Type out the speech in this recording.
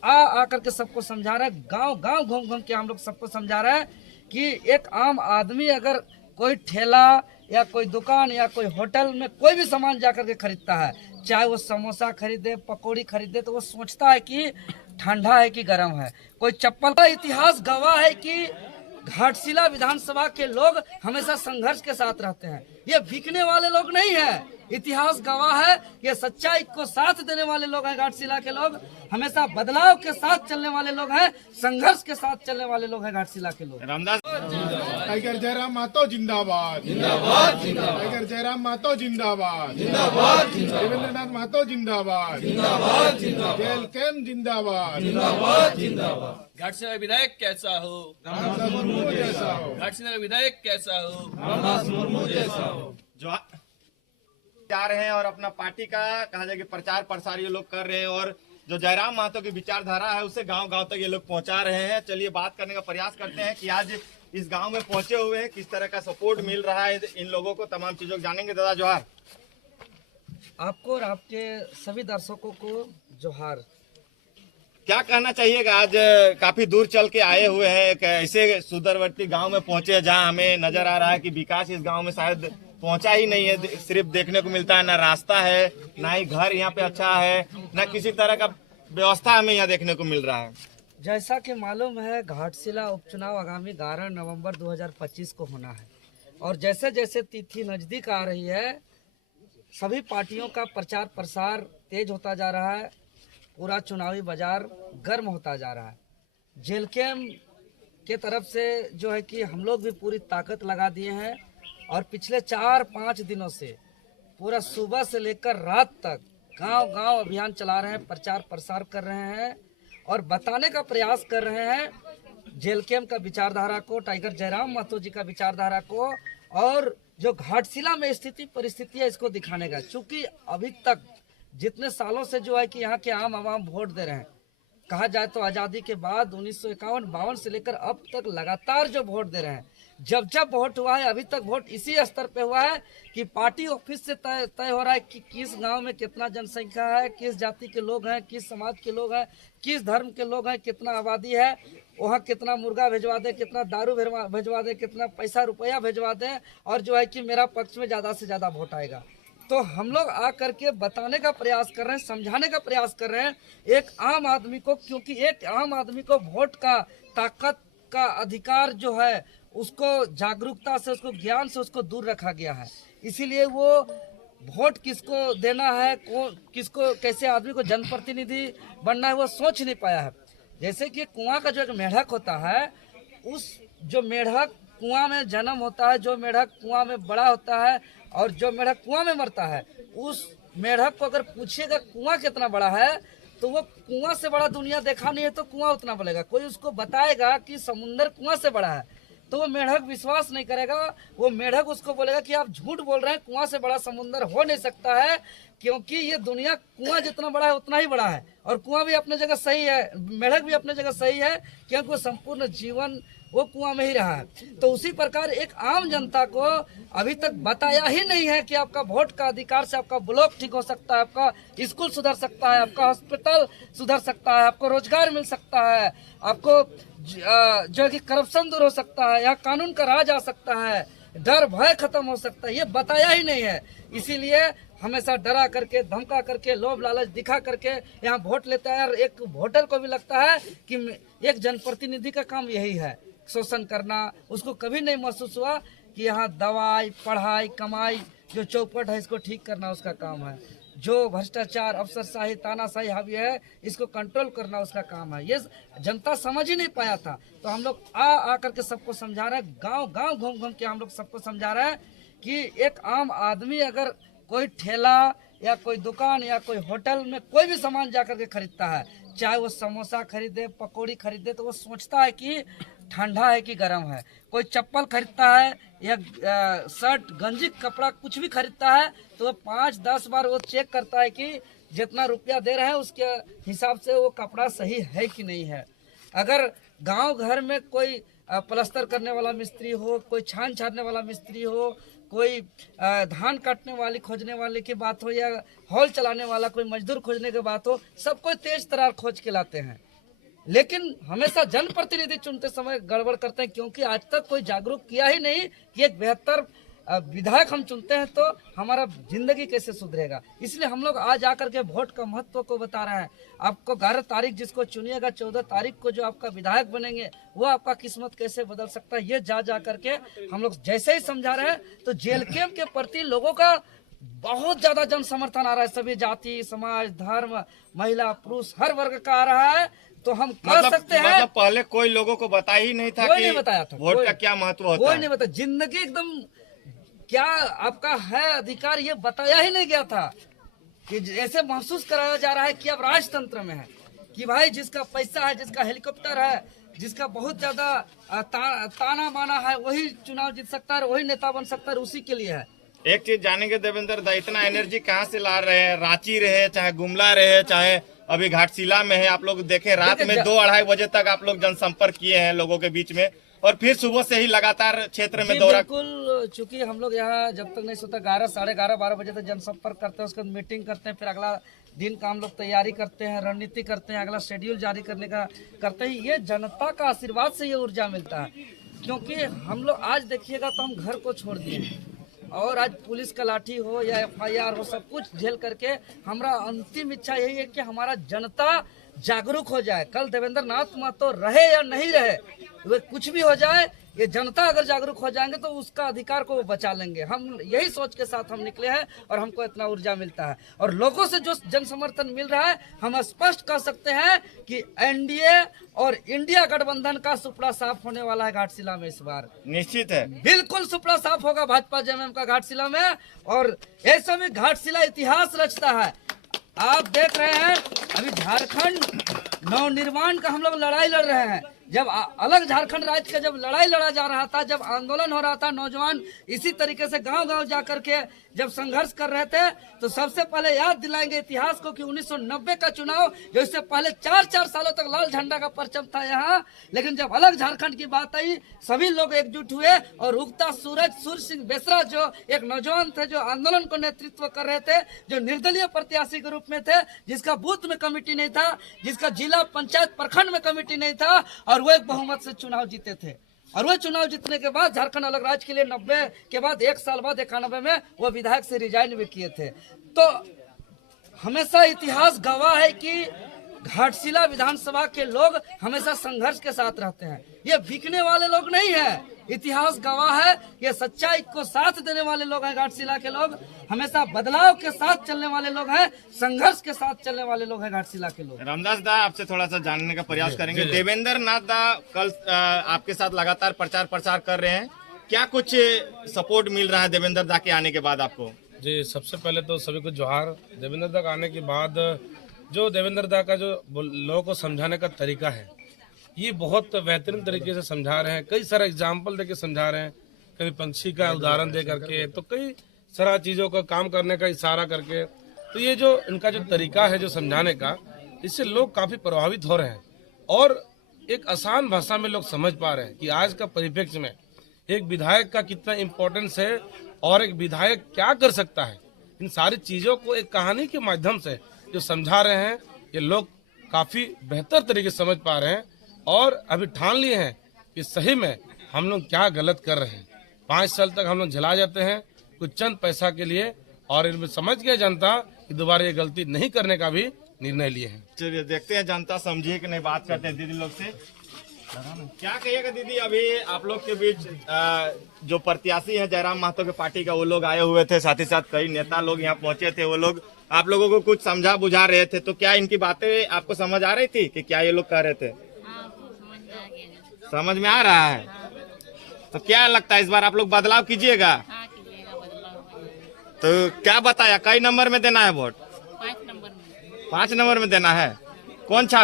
आ करके सबको समझा रहे हैं, गांव गांव घूम घूम के हम लोग सबको समझा रहे हैं कि एक आम आदमी अगर कोई ठेला या कोई दुकान या कोई होटल में कोई भी सामान जाकर के खरीदता है, चाहे वो समोसा खरीदे, पकौड़ी खरीदे, तो वो सोचता है कि ठंडा है कि गर्म है। कोई चप्पल का इतिहास गवाह है कि घाटशिला विधानसभा के लोग हमेशा संघर्ष के साथ रहते हैं। ये बिकने वाले लोग नहीं है, इतिहास गवाह है। ये सच्चाई को साथ देने वाले लोग हैं। घाटशिला के लोग हमेशा बदलाव के साथ चलने वाले लोग हैं, संघर्ष के साथ चलने वाले लोग हैं घाटशिला के लोग। रामदास टाइगर जयराम मातो जिंदाबाद जिंदाबाद जिंदाबाद। टाइगर जयराम मातो जिंदाबाद जिंदाबाद जिंदाबाद। देवेंद्रनाथ मातो जिंदाबाद जिंदाबाद जिंदाबाद। जेल कैम जिंदाबाद जिंदाबाद जिंदाबाद। घाटशिला विधायक कैसा हो, रामदास मुर्मू जैसा हो। घाटशिला विधायक कैसा हो, रामदास मुर्मू जैसा हो। जो जा रहे हैं और अपना पार्टी का कहा जाए कि प्रचार प्रसार ये लोग कर रहे हैं और जो जयराम महतो की विचारधारा है उसे गांव गांव तक ये लोग पहुंचा रहे हैं। चलिए बात करने का प्रयास करते हैं कि आज इस गांव में पहुंचे हुए हैं, किस तरह का सपोर्ट मिल रहा है इन लोगों को, तमाम चीजों को जानेंगे। दादा जोहार। आपको और आपके सभी दर्शकों को जोहार। क्या कहना चाहिएगा, आज काफी दूर चल के आए हुए हैं, एक ऐसे सुदूरवर्ती गांव में पहुंचे हैं जहां हमें नजर आ रहा है कि विकास इस गांव में शायद पहुंचा ही नहीं है। सिर्फ देखने को मिलता है, ना रास्ता है, ना ही घर यहाँ पे अच्छा है, ना किसी तरह का व्यवस्था हमें यहाँ देखने को मिल रहा है। जैसा कि मालूम है, घाटशिला उपचुनाव आगामी 11 नवंबर 2025 को होना है और जैसे जैसे तिथि नजदीक आ रही है, सभी पार्टियों का प्रचार प्रसार तेज होता जा रहा है। पूरा चुनावी बाजार गर्म होता जा रहा है। जेल कैम्प के तरफ से जो है कि हम लोग भी पूरी ताकत लगा दिए हैं और पिछले 4-5 दिनों से पूरा सुबह से लेकर रात तक गांव गांव अभियान चला रहे हैं, प्रचार प्रसार कर रहे हैं और बताने का प्रयास कर रहे हैं जेल कैम्प का विचारधारा को, टाइगर जयराम महतो जी का विचारधारा को और जो घाटशिला में स्थिति परिस्थिति है इसको दिखाने का। चूँकि अभी तक जितने सालों से जो है कि यहाँ के आम आवाम वोट दे रहे हैं, कहा जाए तो आज़ादी के बाद 1951-52 से लेकर अब तक लगातार जो वोट दे रहे हैं, जब जब वोट हुआ है अभी तक वोट इसी स्तर पे हुआ है कि पार्टी ऑफिस से तय हो रहा है कि किस गांव में कितना जनसंख्या है, किस जाति के लोग हैं, किस समाज के लोग हैं, किस धर्म के लोग हैं, कितना आबादी है, वहाँ कितना मुर्गा भिजवा दे, कितना दारू भिजवा दे, कितना पैसा रुपया भिजवा दे और जो है कि मेरा पक्ष में ज़्यादा से ज़्यादा वोट आएगा। तो हम लोग आ करके बताने का प्रयास कर रहे हैं, समझाने का प्रयास कर रहे हैं एक आम आदमी को, क्योंकि एक आम आदमी को वोट का ताकत का अधिकार जो है उसको जागरूकता से, उसको ज्ञान से उसको दूर रखा गया है। इसीलिए वो वोट किसको देना है, किसको कैसे आदमी को जनप्रतिनिधि बनना है वो सोच नहीं पाया है। जैसे कि कुआं का जो एक मेढक होता है, उस जो मेढक कुआं में जन्म होता है, जो मेढक कुआं में बड़ा होता है और जो मेढक कुआं में मरता है, उस मेढक को अगर पूछिएगा कुआं कितना बड़ा है तो वो कुआं से बड़ा दुनिया देखा नहीं है तो कुआं उतना बोलेगा। कोई उसको बताएगा कि समुंदर कुआं से बड़ा है तो वो मेढक विश्वास नहीं करेगा। वो मेढक उसको बोलेगा कि आप झूठ बोल रहे हैं, कुआं से बड़ा समुंदर हो नहीं सकता है, क्योंकि ये दुनिया कुआं जितना बड़ा है उतना ही बड़ा है और कुआं भी अपने जगह सही है, मेढक भी अपने जगह सही है, क्योंकि वो संपूर्ण जीवन वो कुआं में ही रहा है। तो उसी प्रकार एक आम जनता को अभी तक बताया ही नहीं है कि आपका वोट का अधिकार से आपका ब्लॉक ठीक हो सकता है, आपका स्कूल सुधर सकता है, आपका हॉस्पिटल सुधर सकता है, आपको रोजगार मिल सकता है, आपको जो है कि करप्शन दूर हो सकता है, यहाँ कानून का राज आ सकता है, डर भय खत्म हो सकता है। ये बताया ही नहीं है। इसीलिए हमेशा डरा करके, धमका करके, लोभ लालच दिखा करके यहाँ वोट लेता है और एक वोटर को भी लगता है कि एक जनप्रतिनिधि का काम यही है, शोषण करना। उसको कभी नहीं महसूस हुआ कि यहाँ दवाई, पढ़ाई, कमाई जो चौपट है इसको ठीक करना उसका काम है, जो भ्रष्टाचार, अफसरशाही, तानाशाही हावी है इसको कंट्रोल करना उसका काम है। ये जनता समझ ही नहीं पाया था। तो हम लोग आ करके सबको समझा रहे हैं, गांव गांव घूम घूम के हम लोग सबको समझा रहे हैं कि एक आम आदमी अगर कोई ठेला या कोई दुकान या कोई होटल में कोई भी सामान जा करके खरीदता है, चाहे वो समोसा खरीदे, पकौड़ी खरीदे, तो वो सोचता है कि ठंडा है कि गर्म है। कोई चप्पल खरीदता है या शर्ट, गंजी, कपड़ा कुछ भी खरीदता है तो वो 5-10 बार वो चेक करता है कि जितना रुपया दे रहे हैं उसके हिसाब से वो कपड़ा सही है कि नहीं है। अगर गांव घर में कोई प्लास्टर करने वाला मिस्त्री हो, कोई छान छाड़ने वाला मिस्त्री हो, कोई धान काटने वाली खोजने वाले की बात हो या हॉल चलाने वाला कोई मजदूर खोजने की बात हो, सब कोई तेज तरार खोज के लाते हैं। लेकिन हमेशा जनप्रतिनिधि चुनते समय गड़बड़ करते हैं, क्योंकि आज तक कोई जागरूक किया ही नहीं कि एक बेहतर विधायक हम चुनते हैं तो हमारा जिंदगी कैसे सुधरेगा। इसलिए हम लोग आज आकर के वोट का महत्व को बता रहे हैं। आपको 11 तारीख जिसको चुनिएगा, 14 तारीख को जो आपका विधायक बनेंगे वो आपका किस्मत कैसे बदल सकता है, ये जा करके हम लोग जैसे ही समझा रहे हैं। तो जेल कैंप के प्रति लोगों का बहुत ज्यादा जन समर्थन आ रहा है। सभी जाति, समाज, धर्म, महिला, पुरुष, हर वर्ग का आ रहा है। तो हम कह सकते हैं मतलब पहले कोई लोगों को बता ही नहीं था कोई कि नहीं बताया था वोट का क्या महत्व होता कोई है। नहीं बताया। जिंदगी एकदम क्या आपका है अधिकार, ये बताया ही नहीं गया था। कि ऐसे महसूस कराया जा रहा है कि अब राजतंत्र में है, कि भाई जिसका पैसा है, जिसका हेलीकॉप्टर है, जिसका बहुत ज्यादा ताना माना है, वही चुनाव जीत सकता है, वही नेता बन सकता है, उसी के लिए है। एक चीज जानेंगे देवेंद्र दा, इतना एनर्जी कहाँ से ला रहे हैं? रांची रहे, चाहे गुमला रहे, चाहे अभी घाटशिला में है, आप लोग देखे रात में 2-2:30 बजे तक आप लोग जनसंपर्क किए हैं लोगों के बीच में, और फिर सुबह से ही लगातार क्षेत्र में दौरा। बिल्कुल, चूंकि हम लोग यहाँ जब तक नहीं सोता 11, साढ़े 11, 12 बजे तक जनसंपर्क करते हैं, उसके बाद मीटिंग करते हैं, फिर अगला दिन का हम लोग तैयारी करते हैं, रणनीति करते हैं, अगला शेड्यूल जारी करने का करते हैं। ये जनता का आशीर्वाद से ये ऊर्जा मिलता है। क्योंकि हम लोग आज देखिएगा तो हम घर को छोड़ दिए और आज पुलिस का लाठी हो या FIR हो, सब कुछ झेल करके हमारा अंतिम इच्छा यही है कि हमारा जनता जागरूक हो जाए। कल देवेंद्र नाथ महतो रहे या नहीं रहे, वे कुछ भी हो जाए, ये जनता अगर जागरूक हो जाएंगे तो उसका अधिकार को वो बचा लेंगे। हम यही सोच के साथ हम निकले हैं और हमको इतना ऊर्जा मिलता है। और लोगों से जो जन समर्थन मिल रहा है, हम स्पष्ट कह सकते हैं कि NDA और इंडिया गठबंधन का सुपड़ा साफ होने वाला है घाटशिला में इस बार। निश्चित है, बिल्कुल सुपड़ा साफ होगा भाजपा JMM का घाटशिला में। और ऐसे में घाटशिला इतिहास रचता है। आप देख रहे हैं अभी झारखंड नवनिर्माण का हम लोग लड़ाई लड़ रहे हैं। जब अलग झारखंड राज्य का जब लड़ाई लड़ा जा रहा था, जब आंदोलन हो रहा था, नौजवान इसी तरीके से गांव-गांव जाकर के जब संघर्ष कर रहे थे, तो सबसे पहले याद दिलाएंगे इतिहास को कि 1990 का चुनाव, जो इससे पहले 4-4 सालों तक लाल झंडा का परचम था यहाँ। लेकिन जब अलग झारखंड की बात आई, सभी लोग एकजुट हुए और उगता सूरज सूर्य सिंह बेसरा जो एक नौजवान थे, जो आंदोलन को नेतृत्व कर रहे थे, जो निर्दलीय प्रत्याशी के रूप में थे, जिसका बूथ में कमेटी नहीं था, जिसका जिला पंचायत प्रखंड में कमेटी नहीं था, और वो एक बहुमत से चुनाव जीते थे। और वो चुनाव जीतने के बाद झारखंड अलग राज्य के लिए 90 के बाद 1 साल बाद 91 में वो विधायक से रिजाइन भी किए थे। तो हमेशा इतिहास गवाह है कि घाटशिला विधानसभा के लोग हमेशा संघर्ष के साथ रहते हैं। ये बिकने वाले लोग नहीं है, इतिहास गवाह है। ये सच्चाई को साथ देने वाले लोग हैं। घाटशिला के लोग हमेशा बदलाव के साथ चलने वाले लोग हैं, संघर्ष के साथ चलने वाले लोग हैं घाटशिला के लोग। रामदास दा, आपसे थोड़ा सा जानने का प्रयास करेंगे। देवेंद्र नाथ दा कल आपके साथ लगातार प्रचार प्रसार कर रहे हैं, क्या कुछ सपोर्ट मिल रहा है देवेंद्र दा के आने के बाद आपको? जी, सबसे पहले तो सभी को जोहार। देवेंद्र दा के आने के बाद जो देवेंद्र दा का जो लोगों को समझाने का तरीका है, ये बहुत बेहतरीन तरीके से समझा रहे हैं। कई सारे एग्जाम्पल देके समझा रहे हैं, कभी पंछी का उदाहरण दे करके, तो कई सारा चीज़ों का काम करने का इशारा करके। तो ये जो इनका जो तरीका है जो समझाने का, इससे लोग काफ़ी प्रभावित हो रहे हैं और एक आसान भाषा में लोग समझ पा रहे हैं कि आज का परिप्रेक्ष्य में एक विधायक का कितना इम्पोर्टेंस है और एक विधायक क्या कर सकता है। इन सारी चीज़ों को एक कहानी के माध्यम से जो समझा रहे हैं, ये लोग काफ़ी बेहतर तरीके से समझ पा रहे हैं और अभी ठान लिए हैं कि सही में हम लोग क्या गलत कर रहे हैं। 5 साल तक हम लोग झेला जाते हैं कुछ चंद पैसा के लिए, और इनमें समझ गया जनता कि दोबारा ये गलती नहीं करने का भी निर्णय लिए हैं। चलिए देखते हैं जनता समझिए कि नहीं। बात करते हैं दीदी लोग से। क्या कहिएगा दीदी, अभी आप लोग के बीच जो प्रत्याशी है जयराम महतो के पार्टी का, वो लोग आए हुए थे, साथ ही साथ कई नेता लोग यहाँ पहुंचे थे। वो लोग आप लोगों को कुछ समझा बुझा रहे थे, तो क्या इनकी बातें आपको समझ आ रही थी कि क्या ये लोग कह रहे थे? समझ में आ रहा है। तो क्या लगता है इस बार आप लोग बदलाव कीजिएगा? तो क्या बताया, कई नंबर में देना है वोट? 5 नंबर में। 5 नंबर में देना है। कौन छाप